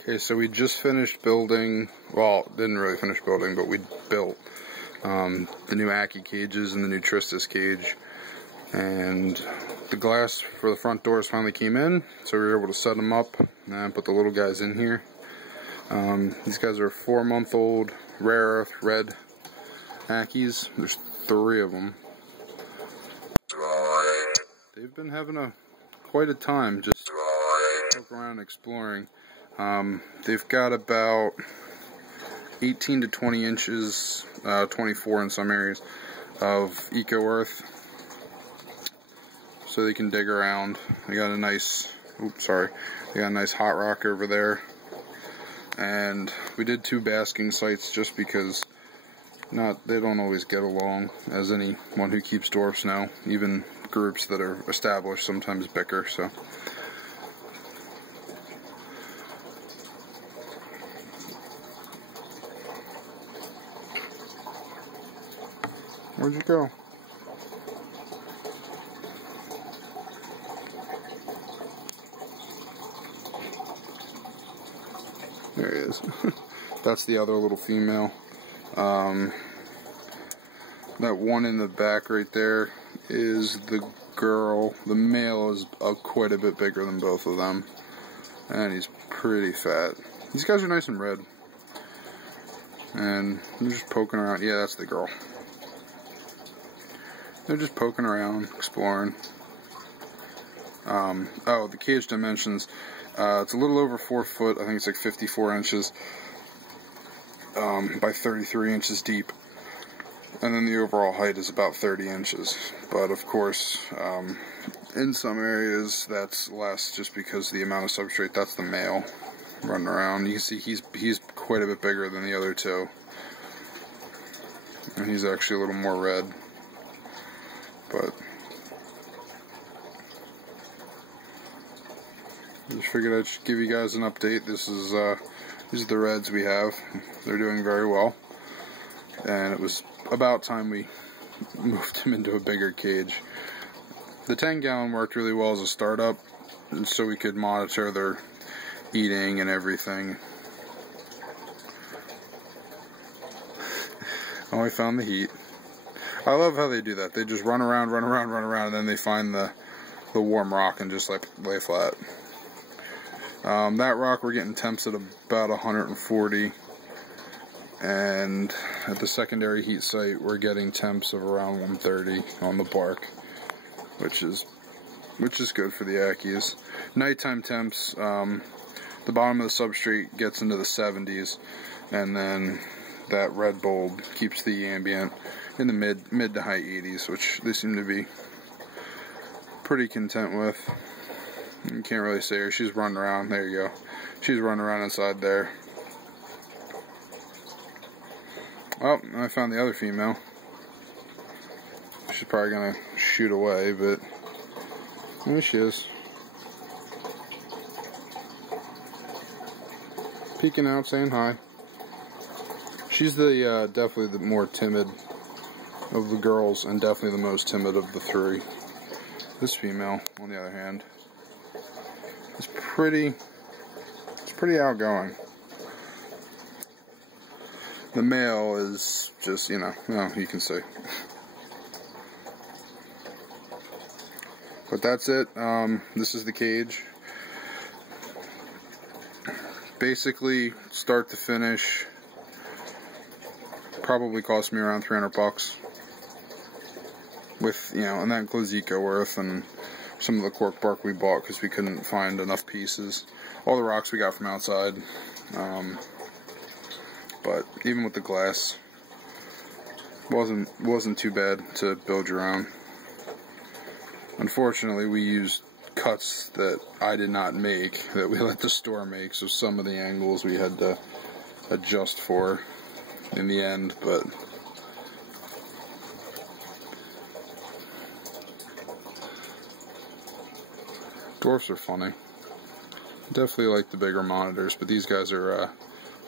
Okay, so we just finished building, well, didn't really finish building, but we built the new Ackie cages and the new Tristis cage. And the glass for the front doors finally came in, so we were able to set them up and put the little guys in here. These guys are 4-month-old rare earth red Ackies. There's 3 of them. They've been having quite a time just poking around and exploring. They've got about 18 to 20 inches, 24 in some areas, of eco earth, so they can dig around. They got a nice, they got a nice hot rock over there. And we did 2 basking sites just because they don't always get along, as anyone who keeps dwarfs know. Even groups that are established sometimes bicker, so. Where'd you go? There he is. That's the other little female. That one in the back right there is the girl. The male is quite a bit bigger than both of them, and he's pretty fat. These guys are nice and red, and they're just poking around. Yeah, that's the girl. They're just poking around, exploring. Oh, the cage dimensions. It's a little over 4 foot. I think it's like 54 inches by 33 inches deep. And then the overall height is about 30 inches. But of course, in some areas that's less just because of the amount of substrate. That's the male running around. You can see he's quite a bit bigger than the other 2. And he's actually a little more red. But I just figured I'd give you guys an update. These are the reds we have. They're doing very well. And it was about time we moved them into a bigger cage. The 10-gallon worked really well as a startup, and so we could monitor their eating and everything. Oh, I found the heat. I love how they do that. They just run around, and then they find the warm rock and just like lay flat. That rock we're getting temps at about 140, and at the secondary heat site we're getting temps of around 130 on the bark, which is good for the Ackies. Nighttime temps, the bottom of the substrate gets into the 70s, and then that red bulb keeps the ambient in the mid to high 80s, which they seem to be pretty content with. You can't really see her. She's running around. There you go. She's running around inside there. Oh, I found the other female. She's probably gonna shoot away, but there she is. Peeking out, saying hi. She's definitely the more timid of the girls, and definitely the most timid of the 3. This female, on the other hand, is pretty outgoing. The male is just, you can see. But that's it. This is the cage. Basically, start to finish, probably cost me around 300 bucks. With, and that includes eco earth and some of the cork bark we bought because we couldn't find enough pieces. All the rocks we got from outside. But even with the glass, wasn't too bad to build your own. Unfortunately, we used cuts that I did not make, that we let the store make, so some of the angles we had to adjust for in the end, but dwarfs are funny. Definitely like the bigger monitors, but these guys are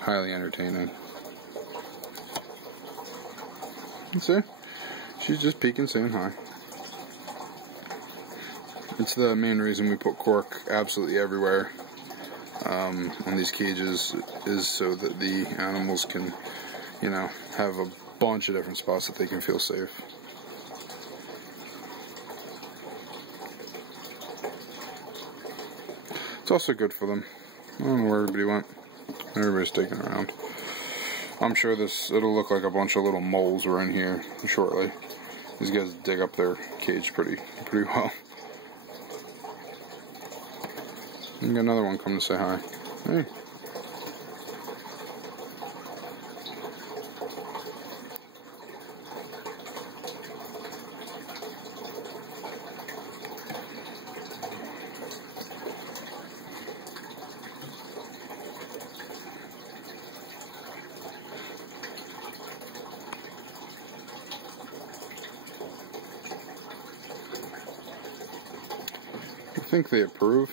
highly entertaining. See? She's just peeking, saying hi. It's the main reason we put cork absolutely everywhere. on these cages is so that the animals can, you know, have a bunch of different spots that they can feel safe. It's also good for them. I don't know where everybody went. Everybody's taking around. I'm sure it'll look like a bunch of little moles are in here shortly. These guys dig up their cage pretty well. You got another one coming to say hi. Hey. I think they approve.